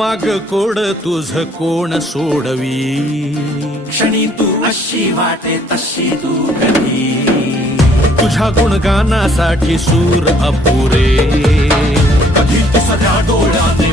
माग कोड तुझ कोण सोडवी. क्षणी तू अशी वाटे तशी तू कधी. तुझ्या गुणगानासाठी सूर अपुरे. कधी तू सगळ्या डोळ्याने